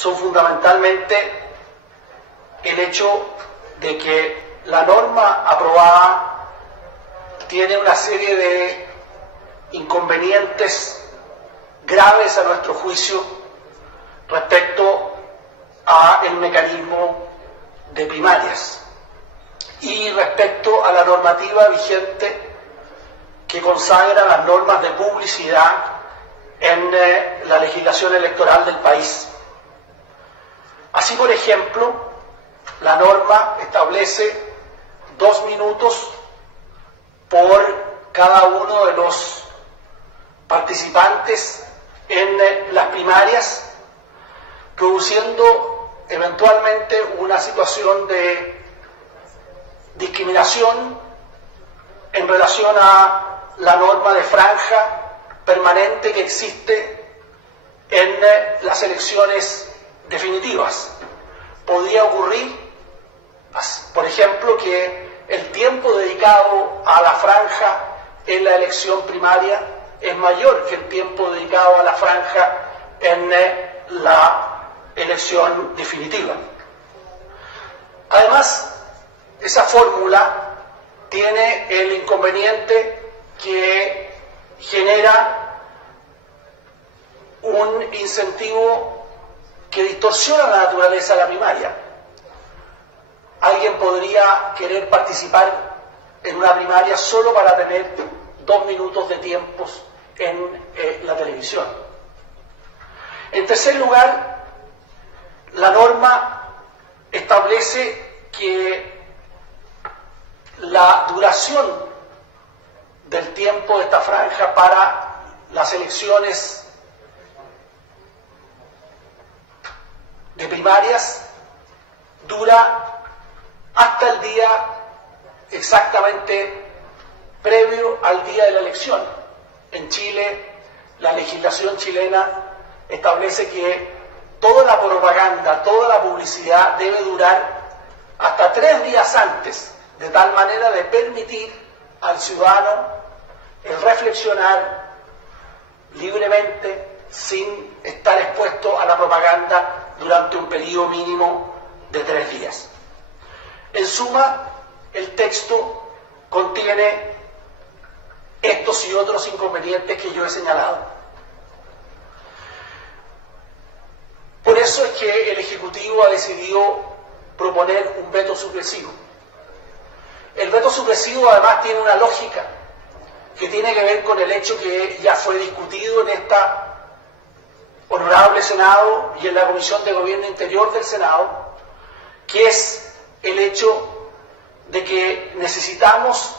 son fundamentalmente el hecho de que la norma aprobada tiene una serie de inconvenientes graves a nuestro juicio respecto a el mecanismo de primarias y respecto a la normativa vigente que consagra las normas de publicidad en la legislación electoral del país. Así, por ejemplo, la norma establece 2 minutos por cada uno de los participantes en las primarias, produciendo eventualmente una situación de discriminación en relación a la norma de franja permanente que existe en las elecciones definitivas. Podría ocurrir, por ejemplo, que el tiempo dedicado a la franja en la elección primaria es mayor que el tiempo dedicado a la franja en la elección definitiva. Además, esa fórmula tiene el inconveniente que genera un incentivo que distorsiona la naturaleza de la primaria. Alguien podría querer participar en una primaria solo para tener 2 minutos de tiempos en la televisión. En tercer lugar, la norma establece que la duración del tiempo de esta franja para las elecciones de primarias dura hasta el día exactamente previo al día de la elección. En Chile, la legislación chilena establece que toda la propaganda, toda la publicidad debe durar hasta 3 días antes, de tal manera de permitir al ciudadano el reflexionar libremente sin estar expuesto a la propaganda durante un periodo mínimo de 3 días. En suma, el texto contiene estos y otros inconvenientes que yo he señalado. Por eso es que el Ejecutivo ha decidido proponer un veto supresivo. El veto supresivo además tiene una lógica que tiene que ver con el hecho que ya fue discutido en esta honorable Senado y en la Comisión de Gobierno Interior del Senado, que es el hecho de que necesitamos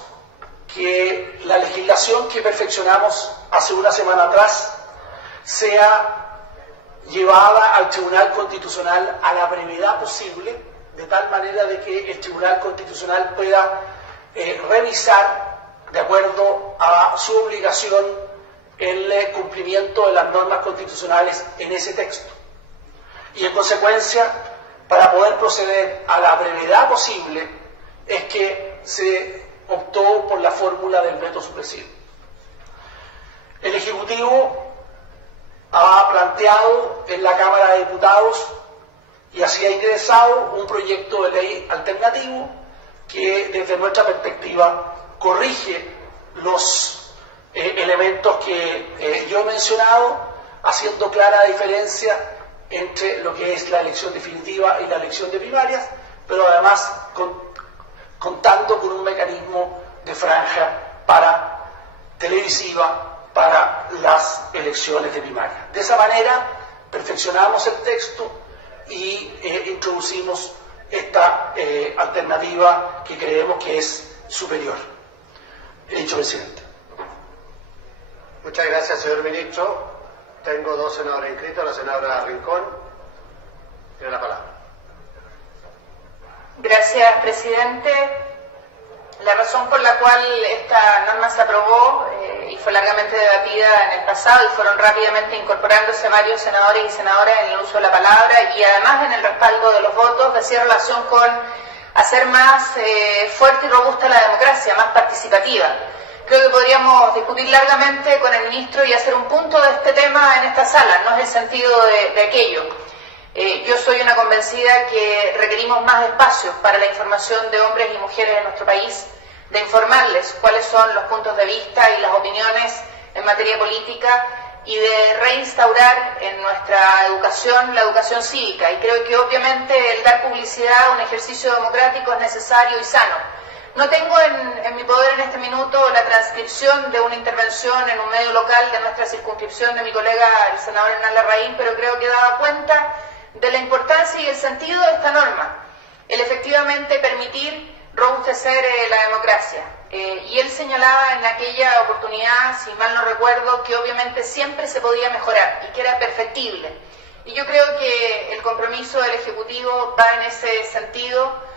que la legislación que perfeccionamos hace una semana atrás sea llevada al Tribunal Constitucional a la brevedad posible, de tal manera de que el Tribunal Constitucional pueda revisar, de acuerdo a su obligación, el cumplimiento de las normas constitucionales en ese texto. Y en consecuencia, para poder proceder a la brevedad posible, es que se optó por la fórmula del veto supresivo. El Ejecutivo ha planteado en la Cámara de Diputados y así ha ingresado un proyecto de ley alternativo que desde nuestra perspectiva corrige los elementos que yo he mencionado, haciendo clara diferencia entre lo que es la elección definitiva y la elección de primarias, pero además contando con un mecanismo de franja televisiva para las elecciones de primaria. De esa manera perfeccionamos el texto y introducimos esta alternativa que creemos que es superior. He dicho, presidente. Muchas gracias, señor ministro. Tengo 2 senadores inscritos. La senadora Rincón tiene la palabra. Gracias, presidente. La razón por la cual esta norma se aprobó y fue largamente debatida en el pasado y fueron rápidamente incorporándose varios senadores y senadoras en el uso de la palabra y además en el respaldo de los votos, hacía relación con hacer más fuerte y robusta la democracia, más participativa. Creo que podríamos discutir largamente con el ministro y hacer un punto de este tema en esta sala, no es el sentido de aquello. Yo soy una convencida que requerimos más espacios para la información de hombres y mujeres en nuestro país, de informarles cuáles son los puntos de vista y las opiniones en materia política y de reinstaurar en nuestra educación la educación cívica. Y creo que obviamente el dar publicidad a un ejercicio democrático es necesario y sano. No tengo en mi poder en este minuto la transcripción de una intervención en un medio local de nuestra circunscripción de mi colega el senador Hernán Larraín, pero creo que daba cuenta de la importancia y el sentido de esta norma, el efectivamente permitir robustecer la democracia. Y él señalaba en aquella oportunidad, si mal no recuerdo, que obviamente siempre se podía mejorar y que era perfectible. Y yo creo que el compromiso del Ejecutivo va en ese sentido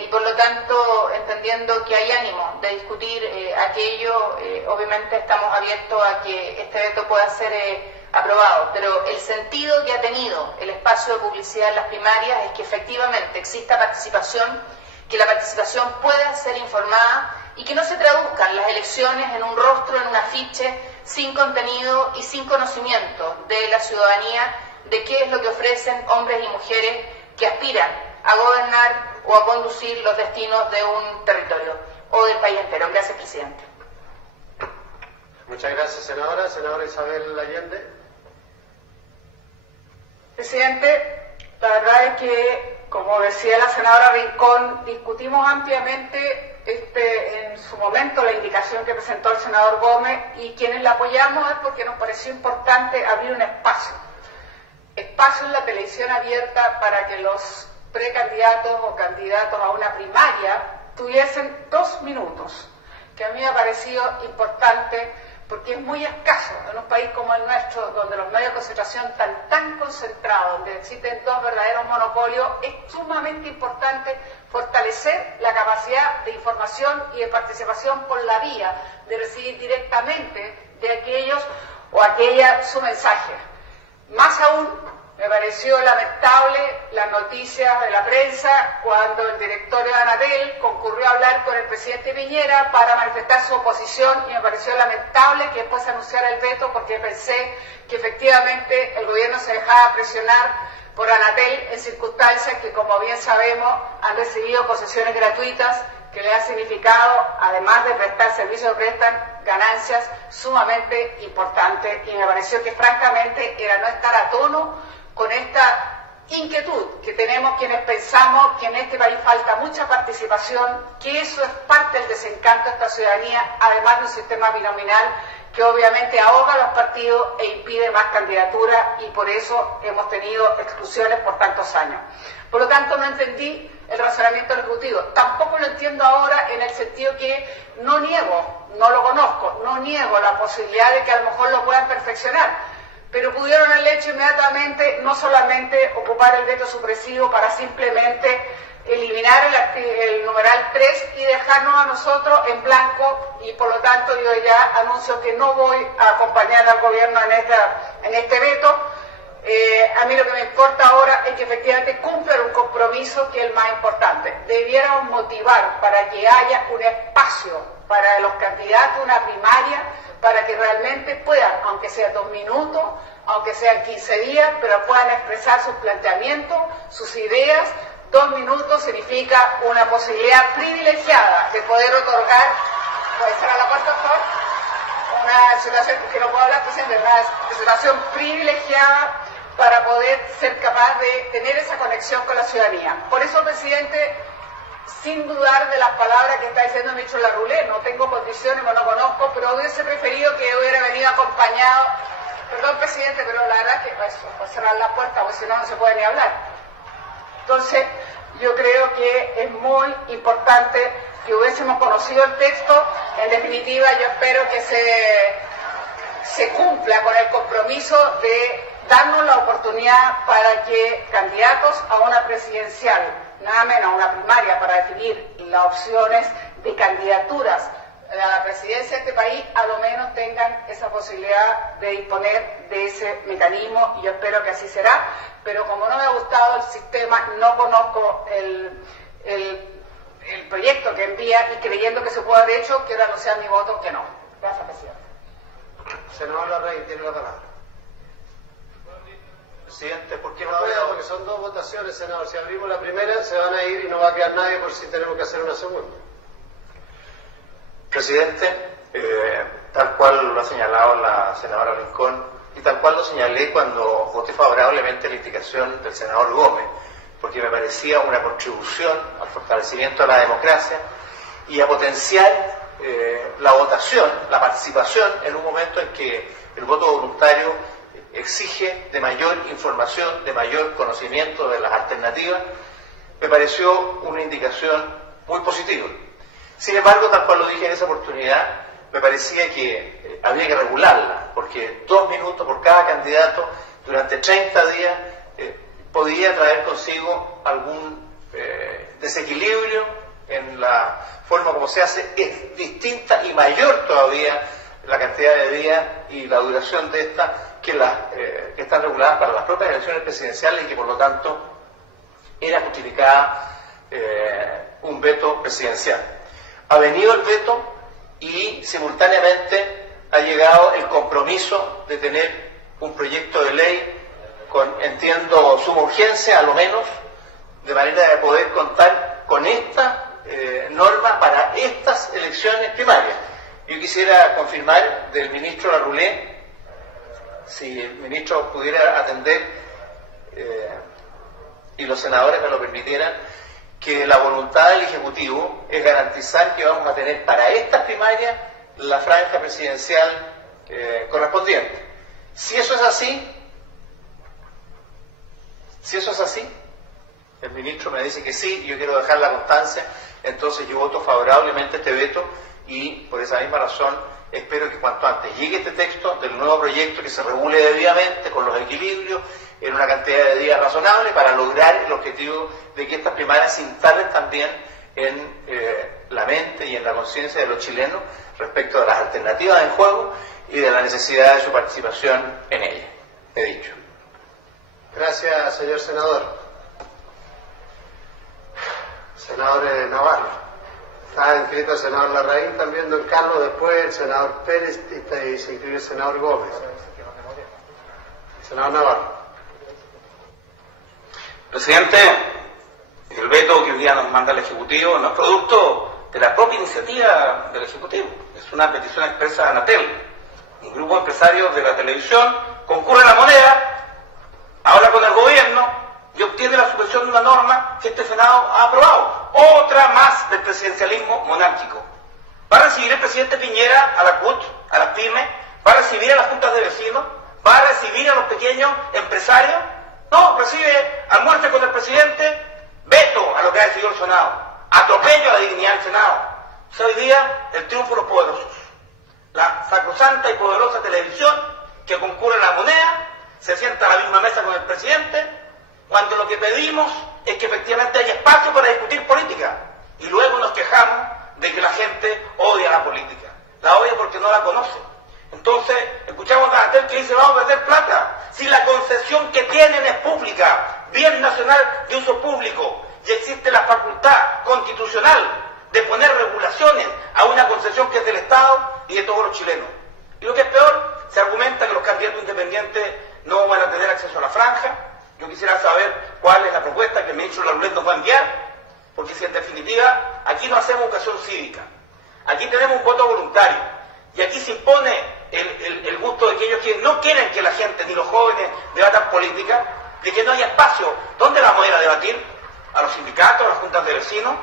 y por lo tanto, entendiendo que hay ánimo de discutir aquello, obviamente estamos abiertos a que este veto pueda ser aprobado, pero el sentido que ha tenido el espacio de publicidad en las primarias es que efectivamente exista participación, que la participación pueda ser informada y que no se traduzcan las elecciones en un rostro, en un afiche, sin contenido y sin conocimiento de la ciudadanía de qué es lo que ofrecen hombres y mujeres que aspiran a gobernar o a conducir los destinos de un territorio o del país entero. Gracias, presidente. Muchas gracias, senadora. Senadora Isabel Allende. Presidente, la verdad es que, como decía la senadora Rincón, discutimos ampliamente en su momento la indicación que presentó el senador Gómez, y quienes la apoyamos es porque nos pareció importante abrir un espacio en la televisión abierta para que los precandidatos o candidatos a una primaria tuviesen 2 minutos, que a mí me ha parecido importante porque es muy escaso en un país como el nuestro, donde los medios de concentración están tan concentrados, donde existen 2 verdaderos monopolios. Es sumamente importante fortalecer la capacidad de información y de participación por la vía de recibir directamente de aquellos o aquella su mensaje. Más aún, me pareció lamentable las noticias de la prensa cuando el directorio de Anatel concurrió a hablar con el presidente Piñera para manifestar su oposición, y me pareció lamentable que después se anunciara el veto, porque pensé que efectivamente el gobierno se dejaba presionar por Anatel en circunstancias que, como bien sabemos, han recibido concesiones gratuitas que le han significado, además de prestar servicios, prestan ganancias sumamente importantes, y me pareció que francamente era no estar a tono con esta inquietud que tenemos quienes pensamos que en este país falta mucha participación, que eso es parte del desencanto de esta ciudadanía, además de un sistema binominal que obviamente ahoga a los partidos e impide más candidaturas, y por eso hemos tenido exclusiones por tantos años. Por lo tanto, no entendí el razonamiento del Ejecutivo. Tampoco lo entiendo ahora, en el sentido que no niego, no lo conozco, no niego la posibilidad de que a lo mejor lo puedan perfeccionar, pero pudieron haber hecho inmediatamente no solamente ocupar el veto supresivo para simplemente eliminar el numeral 3 y dejarnos a nosotros en blanco, y por lo tanto yo ya anuncio que no voy a acompañar al gobierno en este veto. A mí lo que me importa ahora es que efectivamente cumplan un compromiso, que es el más importante. Debiéramos motivar para que haya un espacio para los candidatos, una primaria, para que realmente puedan, aunque sea 2 minutos, aunque sean 15 días, pero puedan expresar sus planteamientos, sus ideas. 2 minutos significa una posibilidad privilegiada de poder otorgar, ¿puede cerrar la puerta, por favor? Una situación que no puedo hablar, presidente, una situación privilegiada para poder ser capaz de tener esa conexión con la ciudadanía. Por eso, presidente, sin dudar de las palabras que está diciendo el ministro Larroulé, no tengo condiciones, no lo conozco, pero hubiese preferido que hubiera venido acompañado. Perdón, presidente, pero la verdad que eso, pues cerrar la puerta, porque si no, no se puede ni hablar. Entonces, yo creo que es muy importante que hubiésemos conocido el texto. En definitiva, yo espero que se cumpla con el compromiso de darnos la oportunidad para que candidatos a una presidencial, nada menos a una primaria, para definir las opciones de candidaturas a la presidencia de este país, a lo menos tengan esa posibilidad de disponer de ese mecanismo, y yo espero que así será. Pero como no me ha gustado el sistema, no conozco el proyecto que envía, y creyendo que se puede haber hecho, quiero anunciar mi voto que no. Gracias, presidente. Senador Larraín, tiene la palabra. Presidente, ¿por qué no No, puedo? porque son dos votaciones, senador. Si abrimos la primera, se van a ir y no va a quedar nadie por si tenemos que hacer una segunda. Presidente, tal cual lo ha señalado la senadora Rincón y tal cual lo señalé cuando voté favorablemente la indicación del senador Gómez, porque me parecía una contribución al fortalecimiento de la democracia y a potenciar la votación, la participación en un momento en que el voto voluntario exige de mayor información, de mayor conocimiento de las alternativas. Me pareció una indicación muy positiva. Sin embargo, tal cual lo dije en esa oportunidad, me parecía que había que regularla, porque 2 minutos por cada candidato durante 30 días podía traer consigo algún desequilibrio en la forma como se hace. Es distinta y mayor todavía la cantidad de días y la duración de esta que las que están reguladas para las propias elecciones presidenciales y que por lo tanto era justificada un veto presidencial. Ha venido el veto y simultáneamente ha llegado el compromiso de tener un proyecto de ley con, entiendo, suma urgencia, a lo menos, de manera de poder contar con esta norma para estas elecciones primarias. Yo quisiera confirmar del ministro Larroulé, si el ministro pudiera atender y los senadores me lo permitieran, que la voluntad del Ejecutivo es garantizar que vamos a tener para estas primarias la franja presidencial correspondiente. Si eso es así, el ministro me dice que sí, yo quiero dejar la constancia, entonces yo voto favorablemente este veto y por esa misma razón espero que cuanto antes llegue este texto del nuevo proyecto que se regule debidamente con los equilibrios en una cantidad de días razonable para lograr el objetivo de que estas primarias se instalen también en la mente y en la conciencia de los chilenos respecto de las alternativas en juego y de la necesidad de su participación en ellas. He dicho. Gracias, señor senador. Senador Navarro. Está inscrito el senador Larraín, también don Carlos, después el senador Pérez y se inscribe el senador Gómez. Senador Navarro. Presidente, el veto que hoy día nos manda el Ejecutivo no es producto de la propia iniciativa del Ejecutivo, es una petición expresa de Anatel. Un grupo de empresarios de la televisión concurre a la moneda, habla con el gobierno y obtiene la supresión de una norma que este Senado ha aprobado. Otra más del presidencialismo monárquico. ¿Va a recibir el presidente Piñera a la CUT, a las pymes? ¿Va a recibir a las juntas de vecinos? ¿Va a recibir a los pequeños empresarios? No, recibe almuerzo con el presidente, veto a lo que ha decidido el Senado, atropello a la dignidad del Senado. O sea, hoy día el triunfo de los poderosos. La sacrosanta y poderosa televisión que concurre a la moneda, se sienta a la misma mesa con el presidente, cuando lo que pedimos es que efectivamente haya espacio para discutir política. Y luego nos quejamos de que la gente odia la política. La odia porque no la conoce. Entonces, escuchamos a Anatel que dice, vamos a perder plata. Si la concesión que tienen es pública, bien nacional de uso público, y existe la facultad constitucional de poner regulaciones a una concesión que es del Estado y de todos los chilenos. Y lo que es peor, se argumenta que los candidatos independientes no van a tener acceso a la franja. Yo quisiera saber cuál es la propuesta que el ministro Larroulé nos va a enviar, porque si en definitiva aquí no hacemos educación cívica, aquí tenemos un voto voluntario, y aquí se impone el gusto de aquellos que no quieren que la gente ni los jóvenes debatan política, de que no haya espacio. ¿Dónde vamos a ir a debatir? ¿A los sindicatos, a las juntas de vecinos?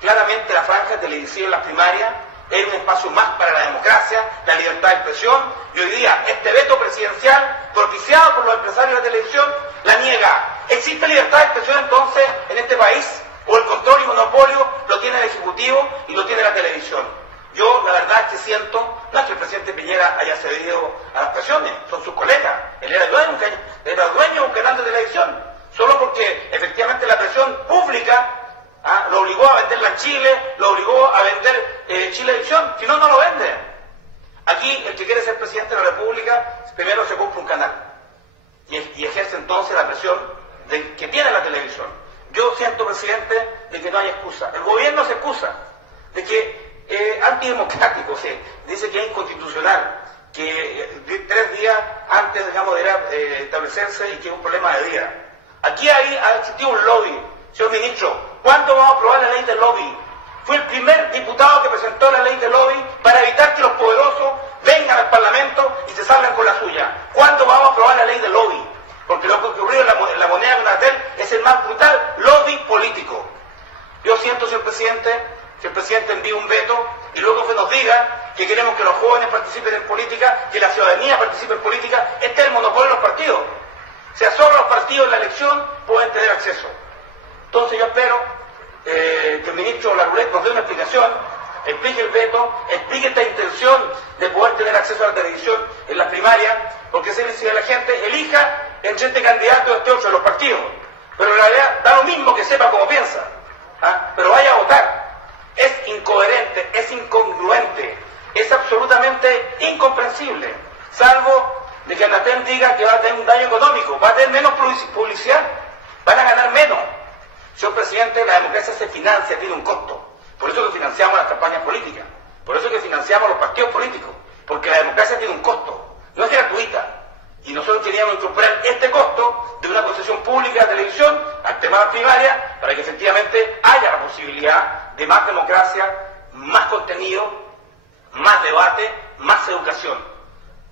Claramente la franja televisiva en las primarias es un espacio más para la democracia, la libertad de expresión, y hoy día este veto presidencial, propiciado por los empresarios de la televisión, la niega. ¿Existe libertad de expresión entonces en este país? ¿O el control y monopolio lo tiene el Ejecutivo y lo tiene la televisión? Yo la verdad es que siento, no es que el presidente Piñera haya cedido a las presiones, son sus colegas, él era dueño de un canal de televisión, solo porque efectivamente la presión pública lo obligó a venderla en Chile, lo obligó a vender Chilevisión, si no, no lo vende. Aquí el que quiere ser presidente de la República, primero se compra un canal y ejerce entonces la presión que tiene la televisión. Yo siento, presidente, de que no hay excusa. El gobierno se excusa de que antidemocrático, dice que es inconstitucional. que 3 días antes, digamos, de establecerse y que es un problema de día. Aquí ha existido un lobby. Señor ministro, ¿cuándo vamos a aprobar la ley del lobby? Fue el primer diputado que presentó la ley del lobby para evitar que los poderosos vengan al Parlamento y se salgan con la suya. ¿Cuándo vamos a aprobar la ley del lobby? Porque lo que ocurrió en la moneda con Anatel es el más brutal lobby político. Yo siento, señor presidente, que el presidente envíe un veto y luego que nos diga que queremos que los jóvenes participen en política, que la ciudadanía participe en política. Este es el monopolio de los partidos. O sea, solo los partidos en la elección pueden tener acceso. Entonces yo espero que el ministro Larroulet nos dé una explicación, explique el veto, explique esta intención de poder tener acceso a la televisión en las primarias, porque se le dice a la gente, elija entre este candidato o este otro de los partidos. Pero en realidad da lo mismo que sepa cómo piensa, pero vaya a votar. Es incoherente, es incongruente, es absolutamente incomprensible, salvo de que Anatel diga que va a tener un daño económico, va a tener menos publicidad, van a ganar menos. Señor presidente, la democracia se financia, tiene un costo. Por eso que financiamos las campañas políticas, por eso que financiamos los partidos políticos, porque la democracia tiene un costo, no es gratuita. Y nosotros queríamos incorporar este costo de una concesión pública de televisión al tema de las primarias para que efectivamente haya la posibilidad de más democracia, más contenido, más debate, más educación.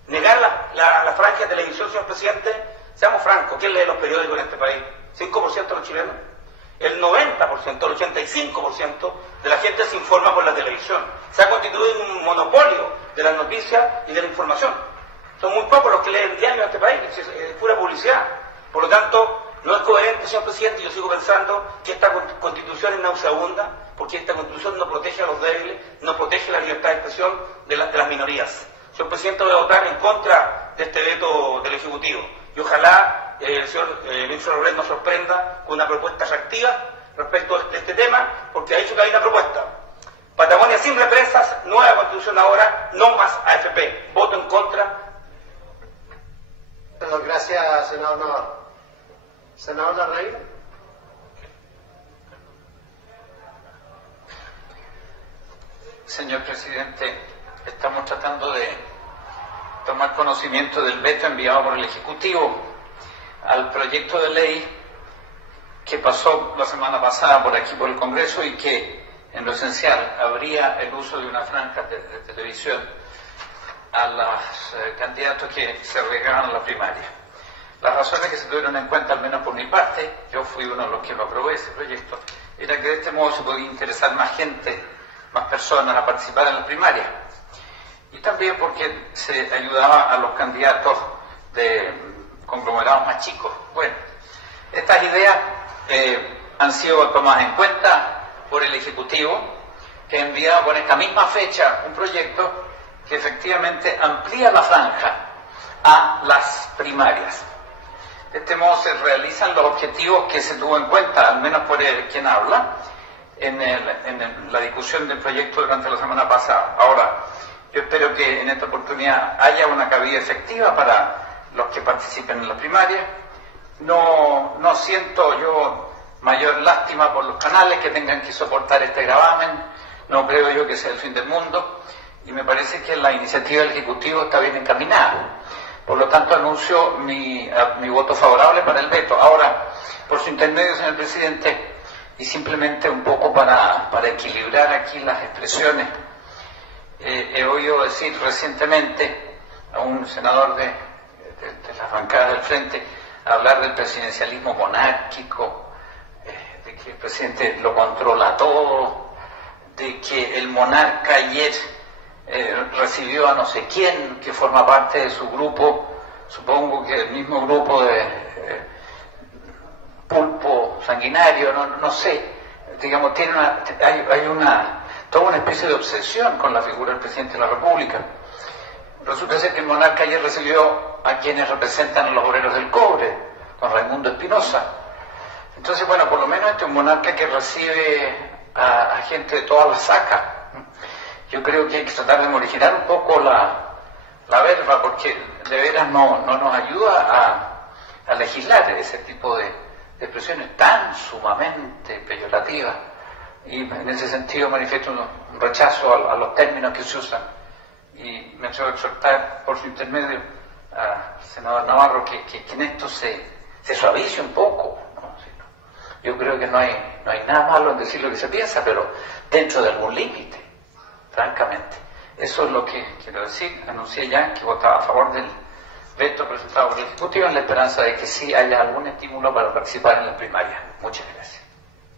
Negar la franja de televisión, señor presidente, seamos francos, ¿quién lee los periódicos en este país? ¿5% de los chilenos? El 90%, el 85% de la gente se informa por la televisión. Se ha constituido un monopolio de las noticias y de la información. Son muy pocos los que leen diario en este país, es pura publicidad. Por lo tanto, no es coherente, señor presidente, y yo sigo pensando que esta constitución es nauseabunda, porque esta constitución no protege a los débiles, no protege la libertad de expresión de las minorías. Señor presidente, voy a votar en contra de este veto del Ejecutivo. Y ojalá el señor ministro Larroulet nos sorprenda con una propuesta reactiva respecto a este tema, porque ha dicho que hay una propuesta. Patagonia sin represas, nueva constitución ahora, no más AFP. Voto en contra. Gracias, senador Navarro. Senador Larraín. Señor presidente, estamos tratando de tomar conocimiento del veto enviado por el Ejecutivo al proyecto de ley que pasó la semana pasada por aquí por el Congreso y que en lo esencial habría el uso de una franja de televisión a los candidatos que se arriesgaban a la primaria. Las razones que se tuvieron en cuenta, al menos por mi parte, yo fui uno de los que lo aprobé ese proyecto, era que de este modo se podía interesar más gente, más personas a participar en la primaria. Y también porque se ayudaba a los candidatos de conglomerados más chicos. Bueno, estas ideas han sido tomadas en cuenta por el Ejecutivo, que ha enviado con esta misma fecha un proyecto que efectivamente amplía la franja a las primarias. De este modo se realizan los objetivos que se tuvo en cuenta, al menos por quien habla, en la discusión del proyecto durante la semana pasada. Ahora, yo espero que en esta oportunidad haya una cabida efectiva para los que participen en la primaria. No siento yo mayor lástima por los canales que tengan que soportar este gravamen, no creo yo que sea el fin del mundo, y me parece que la iniciativa del Ejecutivo está bien encaminada. Por lo tanto, anuncio mi voto favorable para el veto. Ahora, por su intermedio, señor presidente, y simplemente un poco para equilibrar aquí las expresiones, he oído decir recientemente a un senador de la bancada del Frente hablar del presidencialismo monárquico, de que el presidente lo controla todo, de que el monarca ayer recibió a no sé quién que forma parte de su grupo, supongo que el mismo grupo de pulpo sanguinario, no sé, digamos, hay toda una especie de obsesión con la figura del presidente de la República. Resulta ser que el monarca ayer recibió a quienes representan a los obreros del cobre, con Raimundo Espinosa. Entonces, bueno, por lo menos este es un monarca que recibe a gente de todas las sacas. Yo creo que hay que tratar de morigerar un poco la verba, porque de veras no nos ayuda a legislar ese tipo de expresiones tan sumamente peyorativas. Y en ese sentido manifiesto un rechazo a los términos que se usan y me atrevo a exhortar por su intermedio al senador Navarro que en esto se suavice un poco, ¿no? Yo creo que no hay nada malo en decir lo que se piensa, pero dentro de algún límite, francamente. Eso es lo que quiero decir. Anuncié ya que votaba a favor del veto presentado por el Ejecutivo en la esperanza de que sí haya algún estímulo para participar en la primaria. Muchas gracias.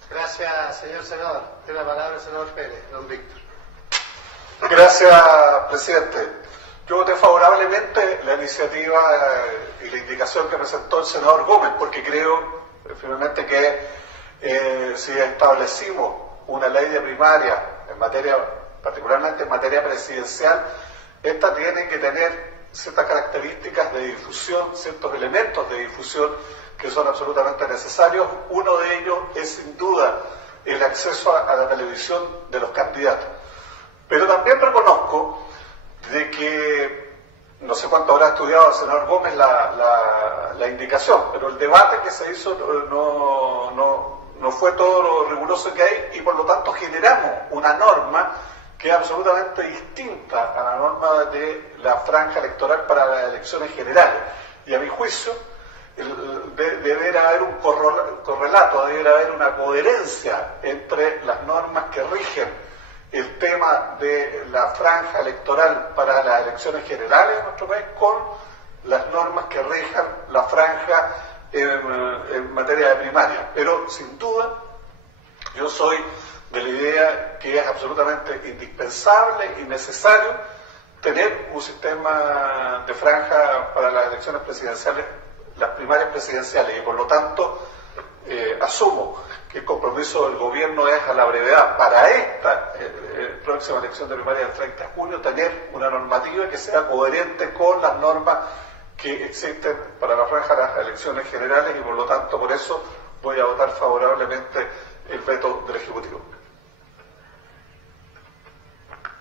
Gracias, señor senador. Tiene la palabra el senador Pérez, don Víctor. Gracias, presidente. Yo voté favorablemente la iniciativa y la indicación que presentó el senador Gómez, porque creo finalmente que si establecimos una ley de primaria en materia, particularmente en materia presidencial, esta tiene que tener ciertas características de difusión, ciertos elementos de difusión que son absolutamente necesarios. Uno de ellos es sin duda el acceso a la televisión de los candidatos. Pero también reconozco de que, no sé cuánto habrá estudiado el senador Gómez la indicación, pero el debate que se hizo no fue todo lo riguroso que hay, y por lo tanto generamos una norma que es absolutamente distinta a la norma de la franja electoral para las elecciones generales. Y a mi juicio, deberá haber un correlato, deberá haber una coherencia entre las normas que rigen el tema de la franja electoral para las elecciones generales en nuestro país con las normas que rijan la franja en materia de primaria. Pero sin duda yo soy de la idea que es absolutamente indispensable y necesario tener un sistema de franja para las elecciones presidenciales, las primarias presidenciales, y por lo tanto asumo que el compromiso del gobierno es a la brevedad para esta próxima elección de primaria del 30 de junio tener una normativa que sea coherente con las normas que existen para la franja de las elecciones generales, y por lo tanto por eso voy a votar favorablemente el veto del Ejecutivo.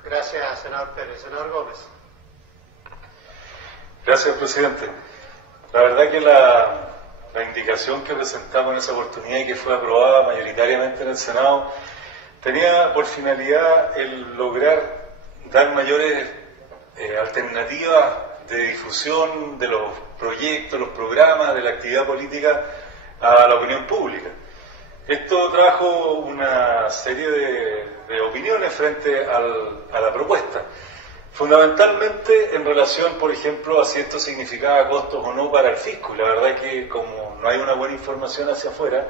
Gracias, senador Pérez. Senador Gómez. Gracias, presidente. La verdad que la indicación que presentamos en esa oportunidad y que fue aprobada mayoritariamente en el Senado tenía por finalidad el lograr dar mayores alternativas de difusión de los proyectos, los programas, de la actividad política a la opinión pública. Esto trajo una serie de opiniones frente a la propuesta, fundamentalmente en relación, por ejemplo, a si esto significaba costos o no para el fisco. Y la verdad que como no hay una buena información hacia afuera,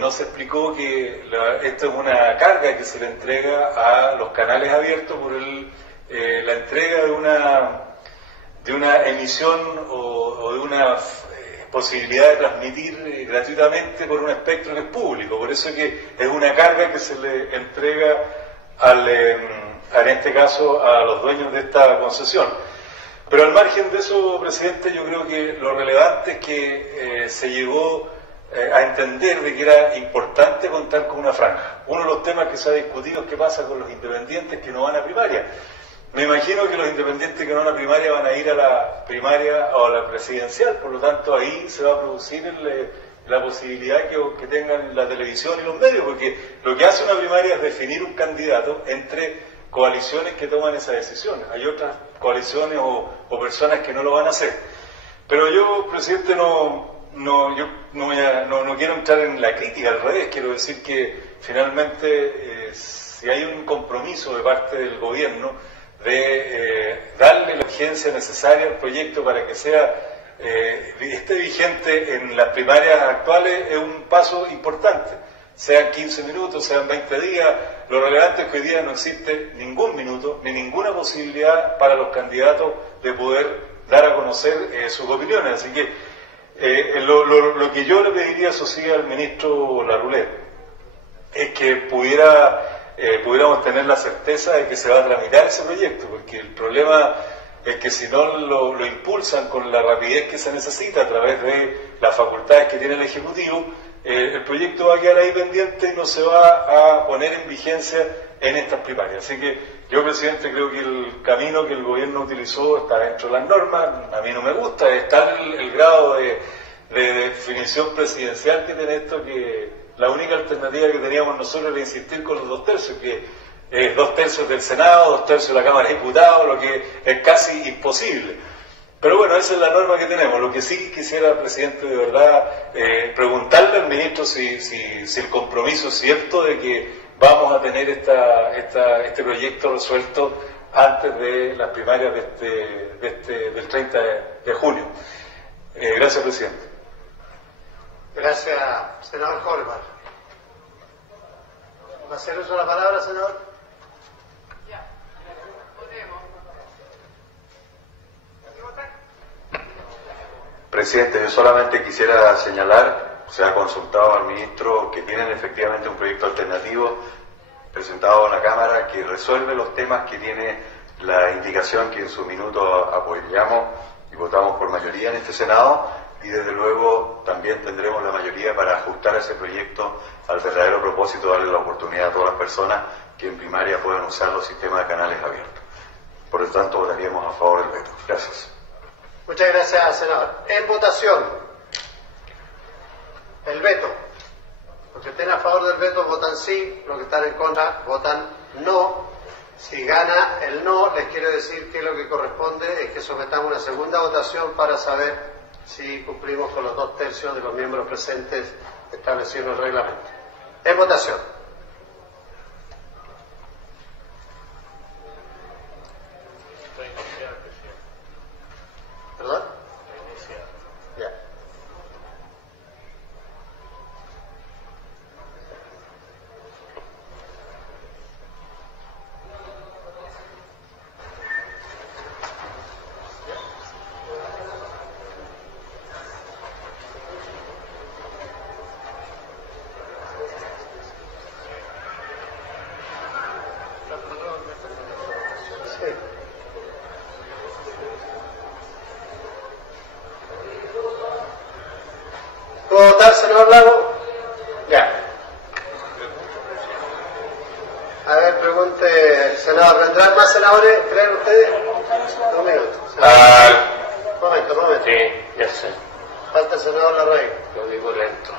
no se explicó que esto es una carga que se le entrega a los canales abiertos por la entrega de una emisión o de una posibilidad de transmitir gratuitamente por un espectro que es público. Por eso que es una carga que se le entrega en este caso a los dueños de esta concesión. Pero al margen de eso, presidente, yo creo que lo relevante es que se llegó a entender de que era importante contar con una franja. Uno de los temas que se ha discutido es qué pasa con los independientes que no van a primaria. Me imagino que los independientes que no van a primaria van a ir a la primaria o a la presidencial, por lo tanto ahí se va a producir la posibilidad que tengan la televisión y los medios, porque lo que hace una primaria es definir un candidato entre coaliciones que toman esa decisión. Hay otras coaliciones o personas que no lo van a hacer. Pero yo, presidente, no quiero entrar en la crítica, al revés, quiero decir que finalmente si hay un compromiso de parte del gobierno de darle la urgencia necesaria al proyecto para que esté vigente en las primarias actuales, es un paso importante. Sean 15 minutos, sean 20 días, lo relevante es que hoy día no existe ningún minuto ni ninguna posibilidad para los candidatos de poder dar a conocer sus opiniones. Así que lo que yo le pediría, eso sí, al ministro Larroulet, es que pudiéramos tener la certeza de que se va a tramitar ese proyecto, porque el problema es que si no lo impulsan con la rapidez que se necesita a través de las facultades que tiene el Ejecutivo, el proyecto va a quedar ahí pendiente y no se va a poner en vigencia en estas primarias. Así que yo, presidente, creo que el camino que el gobierno utilizó está dentro de las normas. A mí no me gusta, está el grado de definición presidencial que tiene esto, que la única alternativa que teníamos nosotros era insistir con los 2/3, que 2 tercios del Senado, 2 tercios de la Cámara de Diputados, lo que es casi imposible. Pero bueno, esa es la norma que tenemos. Lo que sí quisiera, presidente, de verdad, preguntarle al ministro si el compromiso es cierto de que vamos a tener este proyecto resuelto antes de las primarias del 30 de junio. Gracias, presidente. Gracias, senador Holmar. ¿Va a hacer uso de la palabra, senador? Presidente, yo solamente quisiera señalar, se ha consultado al ministro que tienen efectivamente un proyecto alternativo presentado a la Cámara que resuelve los temas que tiene la indicación que en su minuto apoyamos y votamos por mayoría en este Senado, y desde luego también tendremos la mayoría para ajustar ese proyecto al verdadero propósito de darle la oportunidad a todas las personas que en primaria puedan usar los sistemas de canales abiertos. Por lo tanto, votaríamos a favor del veto. Gracias. Muchas gracias, senador. En votación, el veto. Los que estén a favor del veto votan sí, los que están en contra votan no. Si gana el no, les quiero decir que lo que corresponde es que sometamos una segunda votación para saber si cumplimos con los 2 tercios de los miembros presentes establecidos en el reglamento. En votación. ¿Perdón? Ya. ¿Puedo votar, senador Lago? Ya. A ver, pregunte, senador, ¿vendrán más senadores, creen ustedes? 2 minutos. Momento. Sí, ya sé. Falta el senador Larraín. Lo digo lento.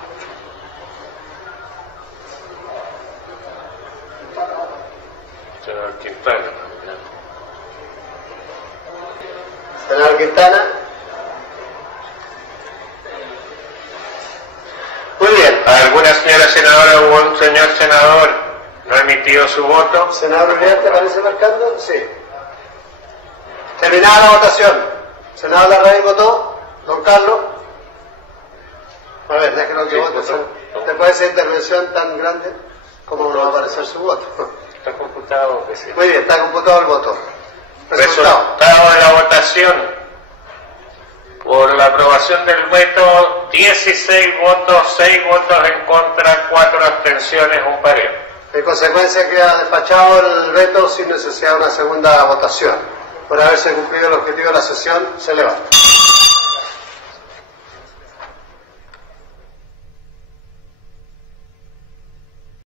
Senador Quintana. Senador Quintana. Muy bien. ¿Alguna señora senadora o un señor senador no ha emitido su voto? Senador Uriarte, ¿aparece marcando? Sí. Terminada la votación. Senador Larraín votó. Don Carlos. A ver, déjenlo que vote. Después de esa intervención tan grande, ¿cómo no va a aparecer su voto? Está computado, presidente. Muy bien, está computado el voto. Resultado de la votación. Por la aprobación del veto, 16 votos, 6 votos en contra, 4 abstenciones, un parejo. En consecuencia queda despachado el veto sin necesidad de una segunda votación. Por haberse cumplido el objetivo de la sesión, se levanta.